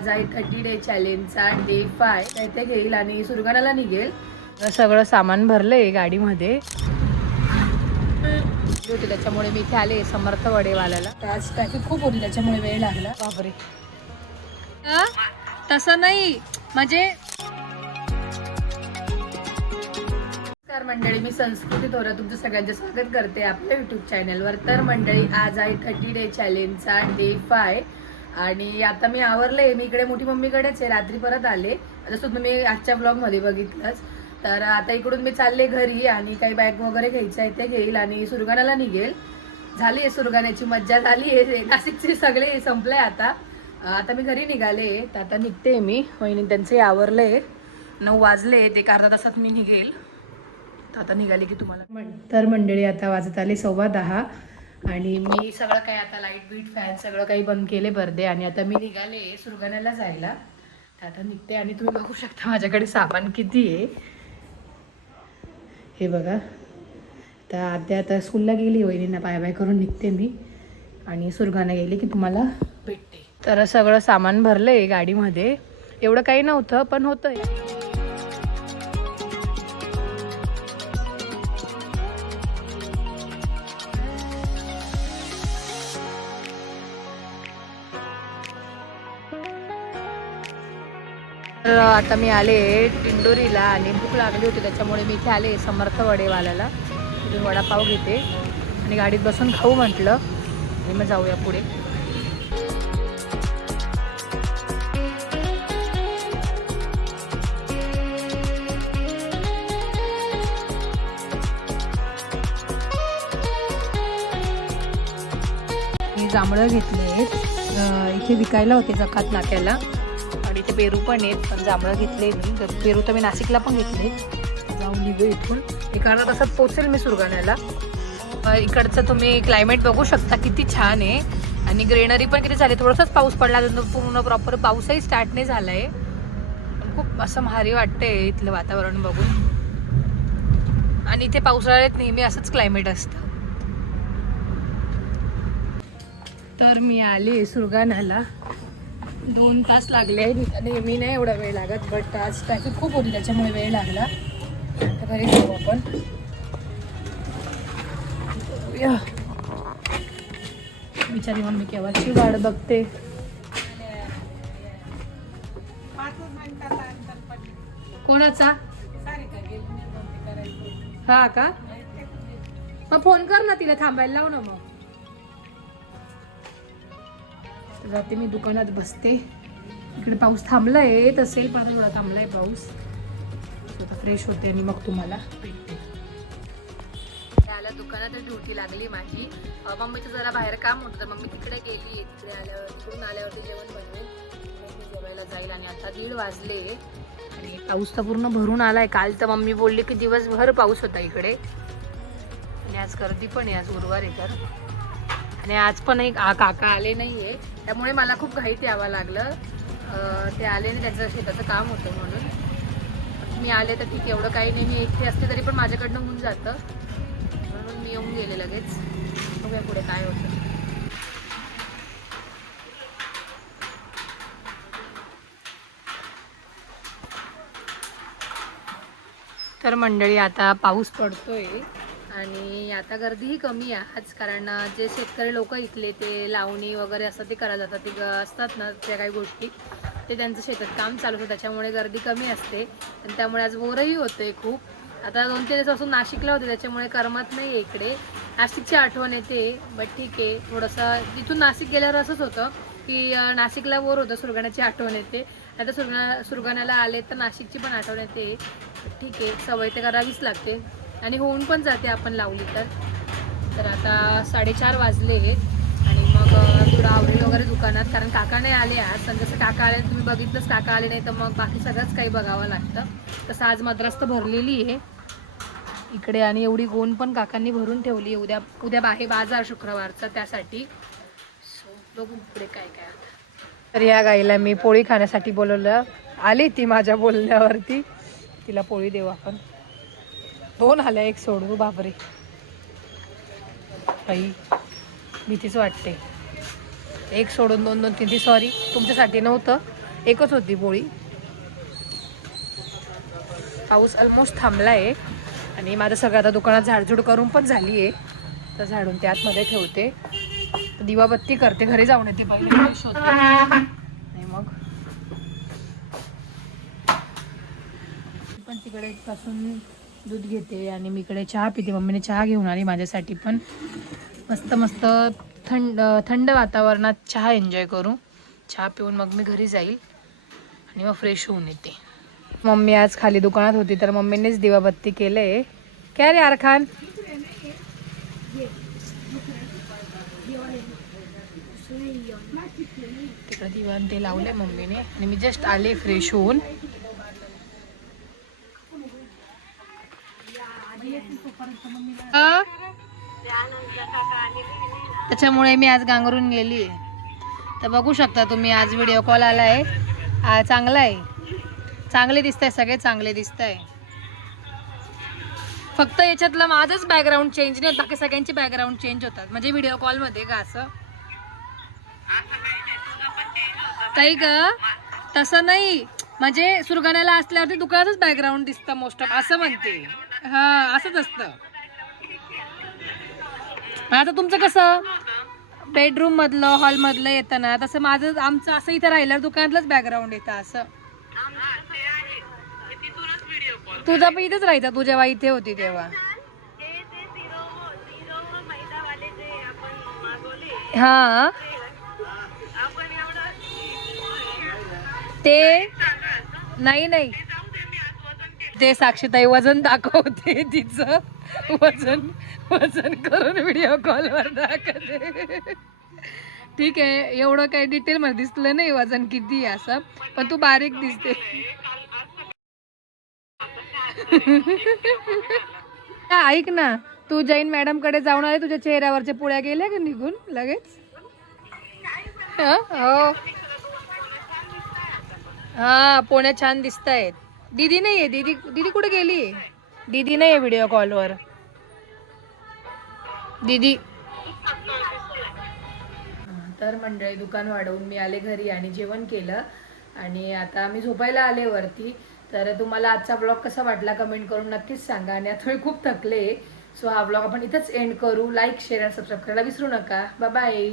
जाई 30 day चॅलेंजचा day 5 ते घेईल आणि सुरगाणाला निघेल. सगळं सामान भरलंय गाडीमध्ये होते, त्याच्यामुळे मी इथे आले समर्थ वडेवाल्याला. आज ट्रॅफिक खूप होती त्याच्यामुळे वेळ लागला. बापरे, तसं नाही म्हणजे. नमस्कार मंडळी, मी संस्कृती थोरा तुमचं सगळ्यांचं स्वागत करते आपल्या यूट्यूब चॅनलवर. तर मंडळी, आज आहे 30 डे चॅलेंजचा डे 5 आणि आता मी आवरले. मी इकडे मोठी मम्मीकडेच आहे, रात्री परत आले जसं तुम्ही आजच्या ब्लॉगमध्ये बघितलंच. तर आता इकडून मी चालले घरी आणि काही बॅग वगैरे घ्यायचं आहे ते घेईल आणि सुरगाणाला निघेल. झाली आहे सुरगाण्याची मज्जा, झाली आहे. नाशिकचे सगळे संपले आता. आता मी घरी निघाले, तर आता निघते मी. वहिनी त्यांचे आवरले, 9 वाजले, ते अर्धा तासात मी निघेल. तर आता निघाले की तुम्हाला. तर मंडळी, आता वाजत आले 10:15 आणि मी सगळं काही आता लाईट बीट फॅन सगळं काही बंद केले पडदे आणि आता मी निघाले सुरगाण्याला जायला. तर आता निघते आणि तुम्ही बघू शकता माझ्याकडे सामान किती आहे हे बघा. तर आता स्कूलला गेली, वहिनींना बाय बाय करून निघते मी आणि सुरगाणा गेली की तुम्हाला भेटते. तर सगळं सामान भरलं आहे गाडीमध्ये. एवढं काही नव्हतं पण होतं. तर आता मी आले टिंडोरीला आणि भूक लागली होती त्याच्यामुळे मी इथे आले समर्थ वडेवाल्याला. तिथून वडापाव घेते आणि गाडीत बसून खाऊ म्हटलं आणि मग जाऊया पुढे. मी जांभळं घेतले इथे विकायला होते जकात नाक्याला आणि इथे पेरू पण आहेत, पण जांभळं घेतले मी. पेरू तर मी नाशिकला पण घेतले. जाऊन निघू इथून. एक अर्धा तासात पोचेल मी सुरगाण्याला. इकडचं तुम्ही क्लायमेट बघू शकता किती छान आहे आणि ग्रीनरी पण किती झाली. थोडासाच पाऊस पडला, पूर्ण प्रॉपर पाऊसही स्टार्ट नाही झाला आहे. खूप असं भारी वाटतंय इथलं वातावरण बघून. आणि इथे पावसाळ्यात नेहमी असंच क्लायमेट असतं. तर मी आले सुरगाण्याला. 2 तास लागले. नेहमी नाही एवढा वेळ लागत, बट आज ट्रॅफिक खूप होती त्याच्यामुळे वेळ लागला. तर घरी जाऊ आपण. बिचारी मम्मी केव्हाची वाट बघते. कोणाचा? हा का? मग फोन कर ना तिला, थांबायला लाव ना. मग जाते मी दुकानात बसते. इकडे पाऊस थांबलाय तसे, पण एवढा थांबलाय पाऊस. आता फ्रेश होते आणि मग तुम्हाला भेटते. त्याला दुकानात ड्युटी लागली माझी. मम्मीचं जरा बाहेर काम होतं तर मम्मी तिकडे गेली. तिकडून आल्यावरती जेवण बनवून जेवायला जाईल. आणि आता 1:30 वाजले आणि पाऊस तर पूर्ण भरून आलाय. काल तर मम्मी बोलली की दिवसभर पाऊस होता इकडे आणि आज गर्दी पण आहे. आज गुरुवार आहे तर. आणि आज पण एक काका आले नाहीये त्यामुळे मला खूप घाईत यावं लागलं. ते आले आणि त्यांचं शेताचं काम होतं म्हणून मी आले. तर ठीक, एवढं काही नाही. मी एकटे असते तरी पण माझ्याकडनं होऊन जातं म्हणून मी येऊन गेले लगेच. बघूया पुढे काय होतं. तर मंडळी, आता पाऊस पडतोय आणि आता गर्दीही कमी आहे आज, कारण जे शेतकरी लोक इथले ते लावणी वगैरे असं ते करायला जातात. ते असतात ना त्या काही गोष्टी, ते त्यांचं शेतात काम चालू होतं त्याच्यामुळे गर्दी कमी असते. आणि त्यामुळे आज बोरही होते खूप. आता 2-3 दिवसापासून नाशिकला होते त्याच्यामुळे करमत नाही इकडे. नाशिकची आठवण येते, बट ठीक आहे. थोडंसं तिथून नाशिक गेल्यावर असंच होतं की नाशिकला बोर होतं, सुरगाण्याची आठवण येते. आता सुरगाण्याला आले तर नाशिकची पण आठवण येते. ठीक आहे, सवय तर करावीच लागते आणि होऊन पण जाते आपण लावली तर. तर आता 4:30 वाजले आणि मग थोडं आवरेल वगैरे दुकानात, कारण काका नाही आले आज. आणि जसं काका आले तुम्ही बघितलंच, काका आले नाही तर मग बाकी सगळंच काही बघावं लागतं. तसं आज मद्रास तर भरलेली आहे इकडे आणि एवढी गोण पण काकांनी भरून ठेवली. उद्या आहे बाजार शुक्रवारचा, त्यासाठी. सो बघू पुढे काय काय आता. तर या गाईला मी पोळी खाण्यासाठी बोलवलं. आली ती माझ्या बोलण्यावरती. तिला पोळी देऊ आपण. 2 आल्या, 1 सोडू. बापरे, काही भीतीच वाटते. 1 सोडून 2-2, 3. सॉरी, तुमच्यासाठी नव्हतं, एकच होती पोळी. पाऊस ऑलमोस्ट थांबला आहे आणि माझं सगळं आता दुकानात झाडझूड करून पण झाली आहे. तर झाडून ते आतमध्ये ठेवते, दिवाबत्ती करते, घरी जाऊन येते पहिले फ्रेश होते आणि मग पण तिकडे पासून दूध घेते आणि मी इकडे चहा पिते. मम्मीने चहा घेऊन आली माझ्यासाठी पण. मस्त मस्त थंड थंड वातावरणात चहा एन्जॉय करू. चहा पिऊन मग मी घरी जाईल आणि मग फ्रेश होऊन येते. मम्मी आज खाली दुकानात होती तर मम्मीनेच दिवाबत्ती केले. काय रे अरखान? तिकडे दिवाण ते लावले मम्मीने आणि मी जस्ट आले फ्रेश होऊन. त्याच्यामुळे मी आज गांगरून गेली. तर बघू शकता तुम्ही आज व्हिडिओ कॉल आलाय. चांगला आहे, चांगले दिसत आहे, सगळे चांगले दिसत आहे. फक्त याच्यातलं माझंच बॅकग्राऊंड चेंज नाही, बाकी सगळ्यांचे बॅकग्राऊंड चेंज होतात म्हणजे व्हिडिओ कॉलमध्ये का असं काही ग? तसं नाही, म्हणजे सुरगाण्याला असल्यावरती दुकानातच बॅकग्राऊंड दिसतं मोस्ट ऑफ, असं म्हणते. हा असंच असतं. आता तुमचं कसं बेडरूम मधलं हॉल मधलं येतं ना, तसं माझं आमचं असं इथं राहिलं दुकानातलंच बॅकग्राऊंड येतं असं. तुझा पण इथेच राहायचा तू जेव्हा इथे होती तेव्हा. हा ते नाही नाही, ते साक्षीताई वजन दाखवते तिचं, वजन वजन करून व्हिडिओ कॉलवर दाखवते. ठीक आहे, एवढं काही डिटेल मध्ये दिसलं नाही वजन किती असं, पण तू बारीक दिसते. ऐक ना, तू जैन मॅडम कडे जाऊन आले, तुझ्या चेहऱ्यावरच्या पुळ्या गेल्या का निघून लगेच? हो हा, पोळ्या छान दिसत आहेत. दीदी नाहीये, दीदी दीदी कुठे गेली? दीदी नाहीये व्हिडिओ कॉलवर दीदी. तर मंडळी दुकान वाढवून मी आले घरी आणि जेवण केलं आणि आता मी झोपायला आले वरती. तर तुम्हाला आजचा ब्लॉग कसा वाटला कमेंट करून नक्कीच सांगा. आणि आता मी खूप थकले, सो हा ब्लॉग आपण इथंच एंड करू. लाईक शेअर आणि सबस्क्राईब करायला विसरू नका. Bye bye.